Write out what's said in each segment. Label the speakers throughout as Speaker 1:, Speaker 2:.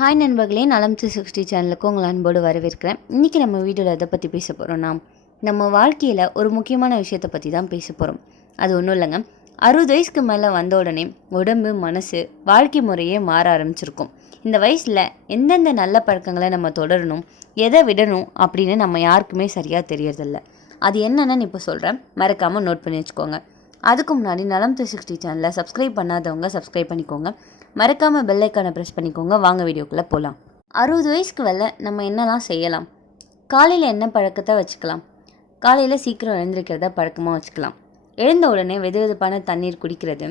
Speaker 1: Hi நண்பர்களே நலம் three sixty சேனலுக்கு உங்களை அன்போடு வரவேற்கிறேன். இன்றைக்கி நம்ம வீடியோவில் எதை பற்றி பேச போகிறோம்னா நம்ம வாழ்க்கையில் ஒரு முக்கியமான விஷயத்தை பற்றி தான் பேச போகிறோம் அது ஒன்றும் இல்லைங்க. அறுபது வயசுக்கு மேலே வந்த உடனே உடம்பு மனசு வாழ்க்கை முறையே மாற ஆரம்பிச்சிருக்கும். இந்த வயசில் எந்தெந்த நல்ல பழக்கங்களை நம்ம தொடரணும் எதை விடணும் அப்படின்னு நம்ம யாருக்குமே சரியாக தெரியறதில்ல. அது என்னென்னு இப்போ சொல்கிறேன் மறக்காமல் நோட் பண்ணி வச்சுக்கோங்க. அதுக்கு முன்னாடி நலம் த்ரீ சிக்ஸ்டி சேனலை சப்ஸ்கிரைப் பண்ணாதவங்க சப்ஸ்கிரைப் பண்ணிக்கோங்க. மறக்காமல் பெல்லைக்கானை ப்ரெஸ் பண்ணிக்கோங்க. வாங்க வீடியோக்குள்ளே போகலாம் அறுபது வயசுக்கு மேலே நம்ம என்னெல்லாம் செய்யலாம்? காலையில் என்ன பழக்கத்தை வச்சுக்கலாம்? காலையில் சீக்கிரம் எழுந்திருக்கிறத பழக்கமாக வச்சுக்கலாம். எழுந்த உடனே வெது வெதுப்பான தண்ணீர் குடிக்கிறது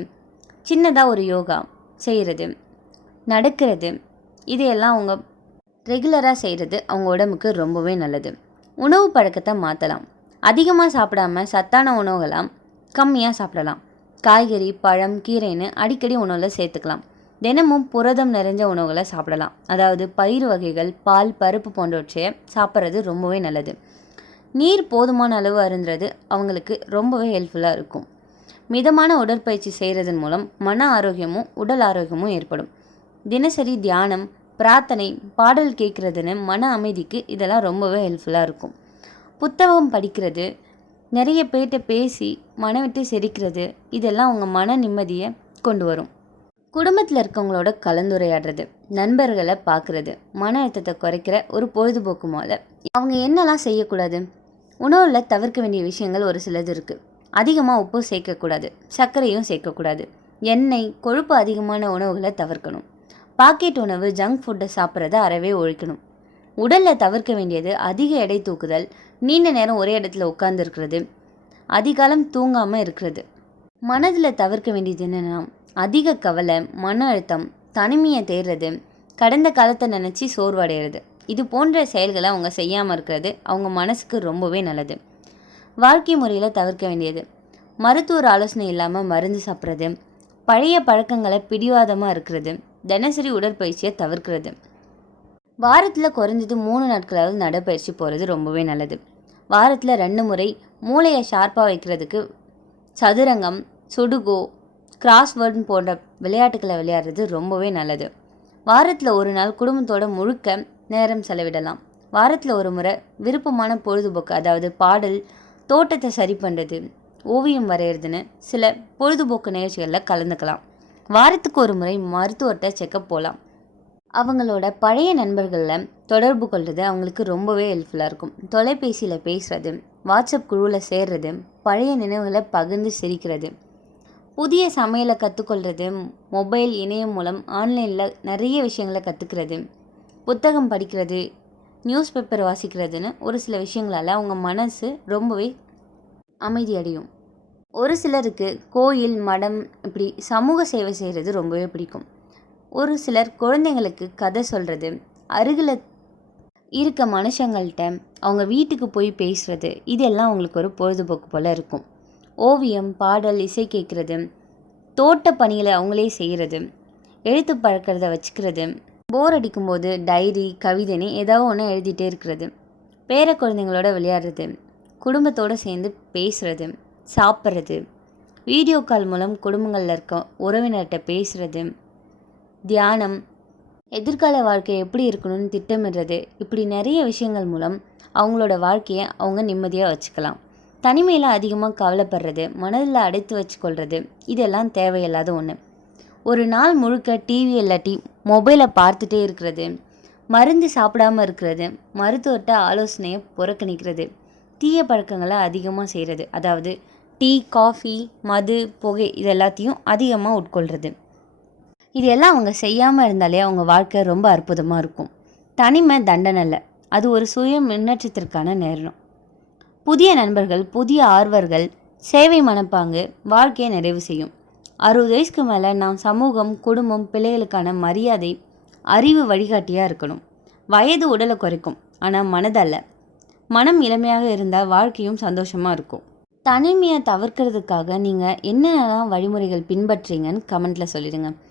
Speaker 1: சின்னதாக ஒரு யோகா செய்கிறது நடக்கிறது இதையெல்லாம் அவங்க ரெகுலராக செய்கிறது அவங்க உடம்புக்கு ரொம்பவே நல்லது. உணவு பழக்கத்தை மாற்றலாம் அதிகமாக சாப்பிடாம சத்தான உணவுகளாக கம்மியாக சாப்பிடலாம். காய்கறி பழம் கீரைன்னு அடிக்கடி உணவில் சேர்த்துக்கலாம். தினமும் புரதம் நிறைஞ்ச உணவுகளை சாப்பிடலாம். அதாவது பயிர் வகைகள் பால் பருப்பு போன்றவற்றை சாப்பிட்றது ரொம்பவே நல்லது. நீர் போதுமான அளவு அருந்துறது அவங்களுக்கு ரொம்பவே ஹெல்ப்ஃபுல்லாக இருக்கும். மிதமான உடற்பயிற்சி செய்கிறதன் மூலம் மன ஆரோக்கியமும் உடல் ஆரோக்கியமும் ஏற்படும். தினசரி தியானம் பிரார்த்தனை பாடல் கேட்குறதுன்னு மன அமைதிக்கு இதெல்லாம் ரொம்பவே ஹெல்ப்ஃபுல்லாக இருக்கும். புத்தகம் படிக்கிறது நிறைய பேர்கிட்ட பேசி மனம் விட்டு சிரிக்கிறது இதெல்லாம் அவங்க மன நிம்மதியை கொண்டு வரும். குடும்பத்தில் இருக்கவங்களோட கலந்துரையாடுறது நண்பர்களை பார்க்குறது மன அழுத்தத்தை குறைக்கிற ஒரு பொழுதுபோக்கு போல அவங்க என்னெல்லாம் செய்யக்கூடாது? உணவில் தவிர்க்க வேண்டிய விஷயங்கள் ஒரு சிலது இருக்குது அதிகமாக உப்பு சேர்க்கக்கூடாது சர்க்கரையும் சேர்க்கக்கூடாது. எண்ணெய் கொழுப்பு அதிகமான உணவுகளை தவிர்க்கணும். பாக்கெட் உணவு ஜங்க் ஃபுட்டை சாப்பிட்றத அறவே ஒழிக்கணும். உடலில் தவிர்க்க வேண்டியது அதிக எடை தூக்குதல் நீண்ட நேரம் ஒரே இடத்துல உட்கார்ந்துருக்கிறது அதிகாலம் தூங்காமல் இருக்கிறது. மனதில் தவிர்க்க வேண்டியது என்னென்னா அதிக கவலை மன அழுத்தம் தனிமையை தேடுறது கடந்த காலத்தை நினச்சி சோர்வடைகிறது இது போன்ற செயல்களை அவங்க செய்யாமல் இருக்கிறது அவங்க மனசுக்கு ரொம்பவே நல்லது. வாழ்க்கை முறையில் தவிர்க்க வேண்டியது மருத்துவர் ஆலோசனை இல்லாமல் மருந்து சாப்பிட்றது பழைய பழக்கங்களை பிடிவாதமாக இருக்கிறது தினசரி உடற்பயிற்சியை தவிர்க்கிறது. வாரத்தில் குறைஞ்சது மூணு நாட்களாவது நடைப்பயிற்சி போகிறது ரொம்பவே நல்லது. வாரத்தில் ரெண்டு முறை மூளையை ஷார்ப்பாக வைக்கிறதுக்கு சதுரங்கம் சுடுகோ கிராஸ்வேர்டு போன்ற விளையாட்டுகளை விளையாடுறது ரொம்பவே நல்லது. வாரத்தில் ஒரு நாள் குடும்பத்தோட முழுக்க நேரம் செலவிடலாம். வாரத்தில் ஒரு முறை விருப்பமான பொழுதுபோக்கு அதாவது பாடல் தோட்டத்தை சரி பண்ணுறது ஓவியம் வரைகிறதுன்னு சில பொழுதுபோக்கு நிகழ்ச்சிகளில் கலந்துக்கலாம். வாரத்துக்கு ஒரு முறை மருத்துவர்கிட்ட செக்கப் போகலாம் அவங்களோட பழைய நண்பர்களில் தொடர்பு கொள்வது அவங்களுக்கு ரொம்பவே ஹெல்ப்ஃபுல்லாக இருக்கும். தொலைபேசியில் பேசுகிறது வாட்ஸ்அப் குழுவில் சேர்றது பழைய நினைவுகளை பகிர்ந்து சிரிக்கிறது. புதிய சமையலை கற்றுக்கொள்கிறது மொபைல் இணையம் மூலம் ஆன்லைனில் நிறைய விஷயங்களை கற்றுக்கிறது புத்தகம் படிக்கிறது நியூஸ் பேப்பர் வாசிக்கிறதுன்னு ஒரு சில விஷயங்களால் அவங்க மனசு ரொம்பவே அமைதியடையும் ஒரு சிலருக்கு கோயில் மடம் இப்படி சமூக சேவை செய்கிறது ரொம்பவே பிடிக்கும். ஒரு சிலர் குழந்தைங்களுக்கு கதை சொல்கிறது அருகில் இருக்க மனுஷங்கள்கிட்ட அவங்க வீட்டுக்கு போய் பேசுகிறது இதெல்லாம் அவங்களுக்கு ஒரு பொழுதுபோக்கு போல் இருக்கும். ஓவியம் பாடல் இசை கேட்குறது தோட்ட பணிகளை அவங்களே செய்கிறது எழுத்து பழக்கிறத வச்சுக்கிறது போர் அடிக்கும்போது டைரி கவிதைன்னு ஏதாவது ஒன்று எழுதிட்டே இருக்கிறது பேர குழந்தைங்களோட விளையாடுறது குடும்பத்தோடு சேர்ந்து பேசுகிறது சாப்பிட்றது வீடியோ கால் மூலம் குடும்பங்களில் இருக்க உறவினர்கிட்ட பேசுகிறது தியானம் எதிர்கால வாழ்க்கை எப்படி இருக்கணும்னு திட்டமிடுறது இப்படி நிறைய விஷயங்கள் மூலம் அவங்களோட வாழ்க்கையை அவங்க நிம்மதியாக வச்சுக்கலாம். தனிமையில் அதிகமாக கவலைப்படுறது மனதில் அடைத்து வச்சுக்கொள்கிறது இதெல்லாம் தேவையில்லாத ஒன்று ஒரு நாள் முழுக்க டிவி இல்லாட்டி மொபைலை பார்த்துட்டே இருக்கிறது மருந்து சாப்பிடாமல் இருக்கிறது மருத்துவர்கிட்ட ஆலோசனையை புறக்கணிக்கிறது தீய பழக்கங்களை அதிகமாக செய்கிறது அதாவது டீ காஃபி மது புகை இது எல்லாத்தையும் அதிகமாக உட்கொள்கிறது இது எல்லாம் அவங்க செய்யாமல் இருந்தாலே அவங்க வாழ்க்கை ரொம்ப அற்புதமாக இருக்கும். தனிமை தண்டனை இல்லை. அது ஒரு சுய முன்னேற்றத்திற்கான நேரம். புதிய நண்பர்கள் புதிய ஆர்வர்கள் சேவை மனப்பாங்கு வாழ்க்கையை நிறைவு செய்யும். அறுபது வயசுக்கு மேலே நாம் சமூகம் குடும்பம் பிள்ளைகளுக்கான மரியாதை அறிவு வழிகாட்டியாக இருக்கணும். வயது உடலை குறைக்கும் ஆனால் மனதல்ல. மனம் இளமையாக இருந்தால் வாழ்க்கையும் சந்தோஷமாக இருக்கும். தனிமையை தவிர்க்கிறதுக்காக நீங்கள் என்னென்னலாம் வழிமுறைகள் பின்பற்றீங்கன்னு கமெண்ட்டில் சொல்லிடுங்க.